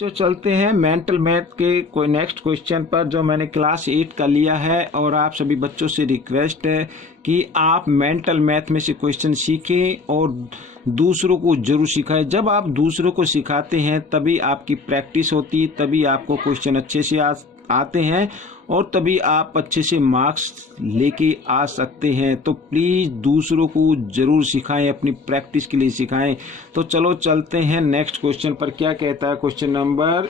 जो चलते हैं मेंटल मैथ के कोई नेक्स्ट क्वेश्चन पर जो मैंने क्लास 8 का लिया है, और आप सभी बच्चों से रिक्वेस्ट है कि आप मेंटल मैथ में से क्वेश्चन सीखें और दूसरों को जरूर सिखाएं। जब आप दूसरों को सिखाते हैं तभी आपकी प्रैक्टिस होती, तभी आपको क्वेश्चन अच्छे से आते हैं और तभी आप अच्छे से मार्क्स लेके आ सकते हैं। तो प्लीज़ दूसरों को ज़रूर सिखाएं, अपनी प्रैक्टिस के लिए सिखाएं। तो चलो चलते हैं नेक्स्ट क्वेश्चन पर। क्या कहता है क्वेश्चन नंबर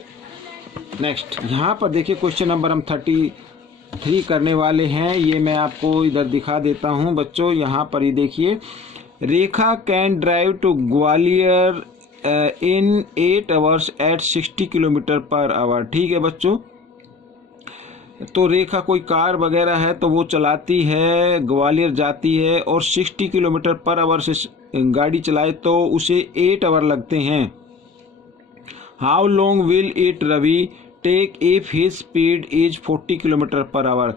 नेक्स्ट, यहाँ पर देखिए क्वेश्चन नंबर हम 33 करने वाले हैं। ये मैं आपको इधर दिखा देता हूँ बच्चों। यहाँ पर ही देखिए, Rekha can drive to Gwalior in 8 hours at 60 kilometer per hour. ठीक है बच्चों, तो रेखा कोई कार वगैरह है तो वो चलाती है, ग्वालियर जाती है और 60 किलोमीटर पर आवर से गाड़ी चलाए तो उसे 8 आवर लगते हैं। How long will it Ravi take if his speed is 40 kilometre per hour.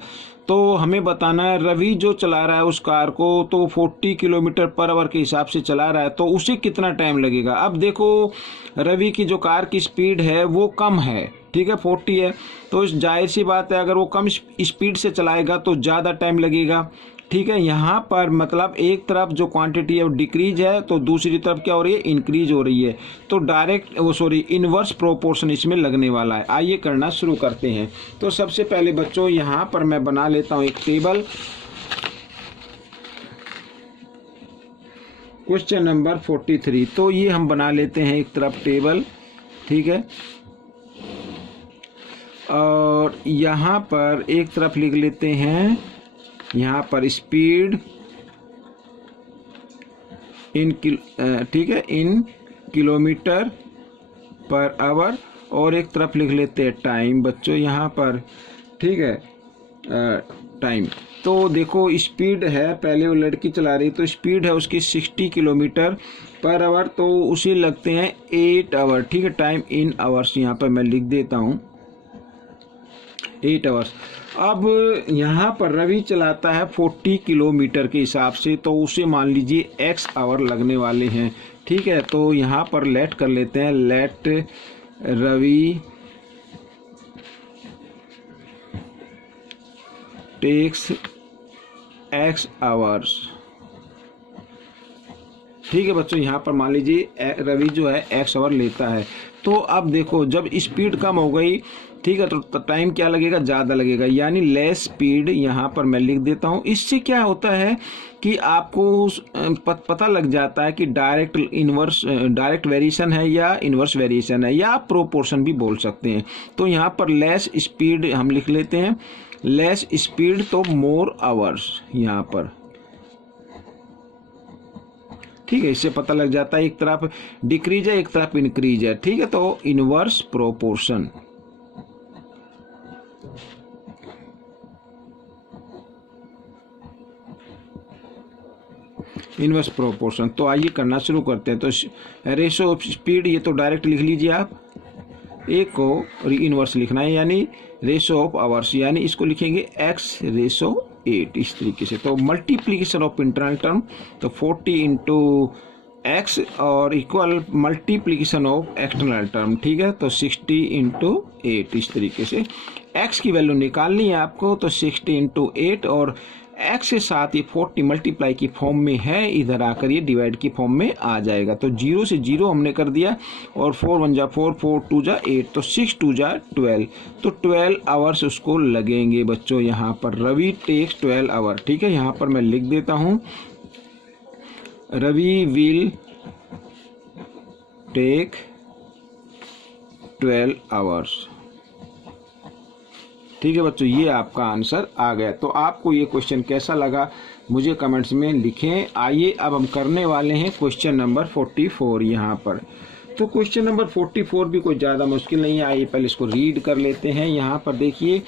तो हमें बताना है रवि जो चला रहा है उस कार को तो 40 किलोमीटर पर आवर के हिसाब से चला रहा है, तो उसे कितना टाइम लगेगा। अब देखो रवि की जो कार की स्पीड है वो कम है, ठीक है 40 है, तो जाहिर सी बात है अगर वो कम स्पीड से चलाएगा तो ज़्यादा टाइम लगेगा। ठीक है, यहाँ पर मतलब एक तरफ जो क्वांटिटी है वो डिक्रीज है तो दूसरी तरफ क्या हो रही है, इंक्रीज हो रही है। तो डायरेक्ट इनवर्स प्रोपोर्शन इसमें लगने वाला है। आइए करना शुरू करते हैं। तो सबसे पहले बच्चों यहाँ पर मैं बना लेता हूँ एक टेबल। क्वेश्चन नंबर 43, तो ये हम बना लेते हैं एक तरफ टेबल, ठीक है, और यहाँ पर एक तरफ लिख लेते हैं यहाँ पर स्पीड इन ठीक है इन किलोमीटर पर आवर, और एक तरफ लिख लेते हैं टाइम बच्चों यहाँ पर, ठीक है टाइम। तो देखो स्पीड है, पहले वो लड़की चला रही तो स्पीड है उसकी 60 किलोमीटर पर आवर, तो उसे लगते हैं 8 आवर। ठीक है, टाइम इन आवर्स यहाँ पर मैं लिख देता हूँ 8 आवर्स। अब यहाँ पर रवि चलाता है 40 किलोमीटर के हिसाब से, तो उसे मान लीजिए x आवर लगने वाले हैं। ठीक है, तो यहाँ पर लेट कर लेते हैं, let Ravi takes x hours. ठीक है बच्चों, यहाँ पर मान लीजिए रवि जो है x आवर लेता है। तो अब देखो जब स्पीड कम हो गई, ठीक है, तो टाइम क्या लगेगा, ज़्यादा लगेगा, यानी लेस स्पीड यहाँ पर मैं लिख देता हूँ। इससे क्या होता है कि आपको पता लग जाता है कि डायरेक्ट वेरिएशन है या इन्वर्स वेरिएशन है, या आप प्रोपोर्शन भी बोल सकते हैं। तो यहाँ पर लेस स्पीड हम लिख लेते हैं, लेस स्पीड तो मोर आवर्स यहाँ पर। ठीक है, इससे पता लग जाता है एक तरफ डिक्रीज है एक तरफ इंक्रीज है। ठीक है, तो इनवर्स प्रोपोर्शन। Inverse proportion. तो आइए करना शुरू करते हैं। तो रेशो ऑफ स्पीड ये तो डायरेक्ट लिख लीजिए आप, एक को इनवर्स लिखना है यानी रेशो ऑफ आवर्स, यानी इसको लिखेंगे x रेशो 8 इस तरीके से। तो मल्टीप्लीकेशन ऑफ इंटरनल टर्म, तो 40 इंटू एक्स और equal multiplication of external term. ठीक है, तो 60 इंटू 8 इस तरीके से। x की वैल्यू निकालनी है आपको, तो 60 इंटू 8 और x के साथ ये 40 मल्टीप्लाई की फॉर्म में है, इधर आकर ये डिवाइड की फॉर्म में आ जाएगा। तो 0 से 0 हमने कर दिया और 4 1 जा 4, 4 2 जा 8, तो 6 2 जा 12, तो 12 आवर्स उसको लगेंगे बच्चों। यहाँ पर रवि टेक्स 12 आवर। ठीक है, यहाँ पर मैं लिख देता हूँ रवि विल टेक 12 आवर्स। ठीक है बच्चों, ये आपका आंसर आ गया। तो आपको ये क्वेश्चन कैसा लगा मुझे कमेंट्स में लिखें। आइए अब हम करने वाले हैं क्वेश्चन नंबर 44 यहाँ पर। तो क्वेश्चन नंबर 44 भी कोई ज़्यादा मुश्किल नहीं है। आइए पहले इसको रीड कर लेते हैं। यहाँ पर देखिए,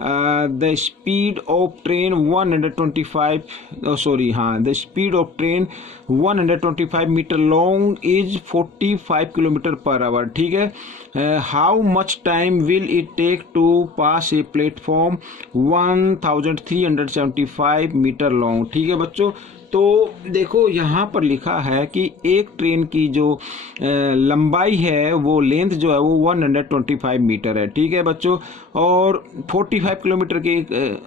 the speed of train 125 metre long is 45 kilometre per hour. ठीक है, how much time will it take to pass a platform 1375 metre long. ठीक है बच्चों, तो देखो यहाँ पर लिखा है कि एक ट्रेन की जो लंबाई है वो लेंथ जो है वो 125 मीटर है। ठीक है बच्चों, और 45 किलोमीटर के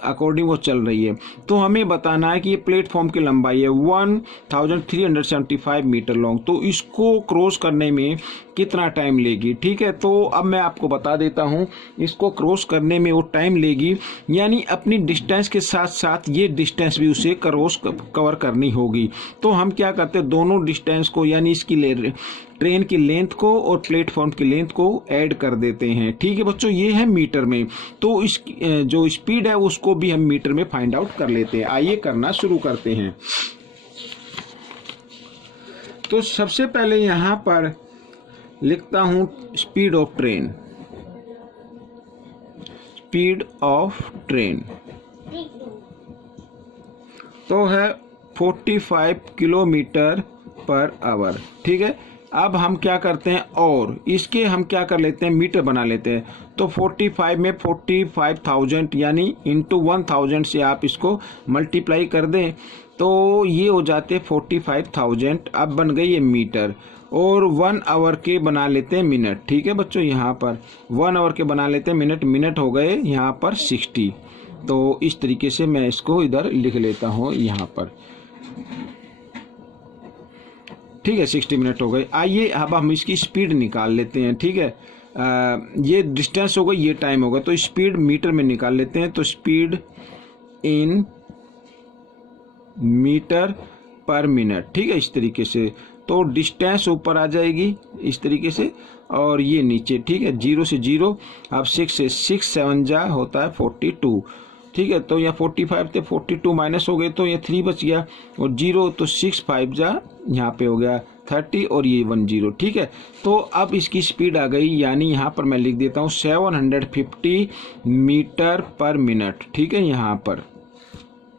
अकॉर्डिंग वो चल रही है। तो हमें बताना है कि ये प्लेटफॉर्म की लंबाई है 1375 मीटर लॉन्ग, तो इसको क्रॉस करने में कितना टाइम लेगी। ठीक है, तो अब मैं आपको बता देता हूँ इसको क्रॉस करने में वो टाइम लेगी, यानी अपनी डिस्टेंस के साथ साथ ये डिस्टेंस भी उसे क्रॉस कवर करनी होगी। तो हम क्या करते हैं, दोनों डिस्टेंस को यानी इसकी ट्रेन की लेंथ को और प्लेटफॉर्म की लेंथ को ऐड कर देते हैं। ठीक है बच्चों, ये है मीटर में, तो इस जो स्पीड है उसको भी हम मीटर में फाइंड आउट कर लेते हैं। आइए करना शुरू करते हैं। तो सबसे पहले यहाँ पर लिखता हूं speed of train. Speed of train तो है 45 किलोमीटर पर आवर। ठीक है, अब हम क्या करते हैं और इसके हम क्या कर लेते हैं, मीटर बना लेते हैं। तो 45 में 45,000 यानी इंटू 1000 से आप इसको मल्टीप्लाई कर दें तो ये हो जाते 45,000। अब बन गई ये मीटर, और 1 आवर के बना लेते हैं मिनट। ठीक है बच्चों, यहाँ पर 1 आवर के बना लेते हैं मिनट। मिनट हो गए यहाँ पर 60। तो इस तरीके से मैं इसको इधर लिख लेता हूँ यहाँ पर। ठीक है, 60 मिनट हो गए। आइए अब हम इसकी स्पीड निकाल लेते हैं। ठीक है, ये डिस्टेंस हो गई, ये टाइम होगा, तो स्पीड मीटर में निकाल लेते हैं। तो speed in metre per minute. ठीक है, इस तरीके से तो डिस्टेंस ऊपर आ जाएगी इस तरीके से, और ये नीचे। ठीक है, 0 से 0, अब 6 से 6 7 जा होता है 42। ठीक है, तो यहाँ 45 थे, 42 माइनस हो गए तो ये 3 बच गया, और 0 तो 6 5 जा यहाँ पे हो गया 30, और ये 10। ठीक है, तो अब इसकी स्पीड आ गई, यानी यहाँ पर मैं लिख देता हूँ 750 मीटर पर मिनट। ठीक है, यहाँ पर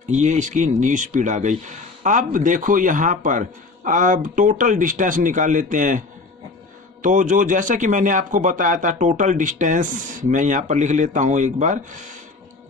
ये इसकी न्यू स्पीड आ गई। अब देखो यहाँ पर अब टोटल डिस्टेंस निकाल लेते हैं। तो जो जैसा कि मैंने आपको बताया था टोटल डिस्टेंस मैं यहाँ पर लिख लेता हूँ एक बार।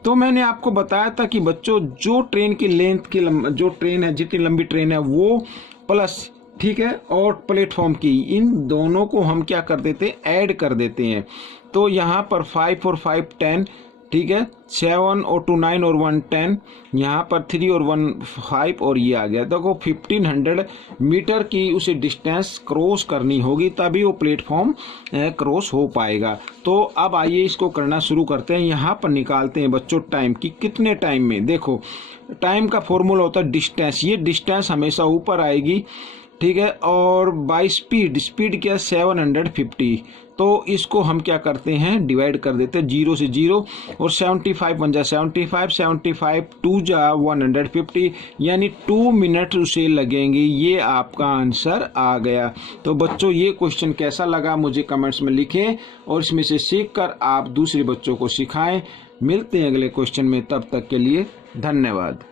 तो मैंने आपको बताया था कि बच्चों जो ट्रेन की लेंथ की जो ट्रेन है, जितनी लंबी ट्रेन है वो प्लस, ठीक है, और प्लेटफॉर्म की, इन दोनों को हम क्या कर देते हैं, ऐड कर देते हैं। तो यहाँ पर 5 और 5 10, ठीक है, 7 और 2 9 और 1 10, यहाँ पर 3 और 1 5, और ये आ गया। देखो 1500 मीटर की उसे डिस्टेंस क्रॉस करनी होगी, तभी वो प्लेटफॉर्म क्रॉस हो पाएगा। तो अब आइए इसको करना शुरू करते हैं। यहाँ पर निकालते हैं बच्चों टाइम की, कितने टाइम में। देखो टाइम का फॉर्मूला होता है डिस्टेंस, ये डिस्टेंस हमेशा ऊपर आएगी। ठीक है, और बाई स्पीड, स्पीड क्या, 750। तो इसको हम क्या करते हैं, डिवाइड कर देते हैं 0 से 0, और 75 बन जा 75, 75 2 जा 150, यानी 2 मिनट उसे लगेंगे। ये आपका आंसर आ गया। तो बच्चों ये क्वेश्चन कैसा लगा मुझे कमेंट्स में लिखें, और इसमें से सीखकर आप दूसरे बच्चों को सिखाएं। मिलते हैं अगले क्वेश्चन में, तब तक के लिए धन्यवाद।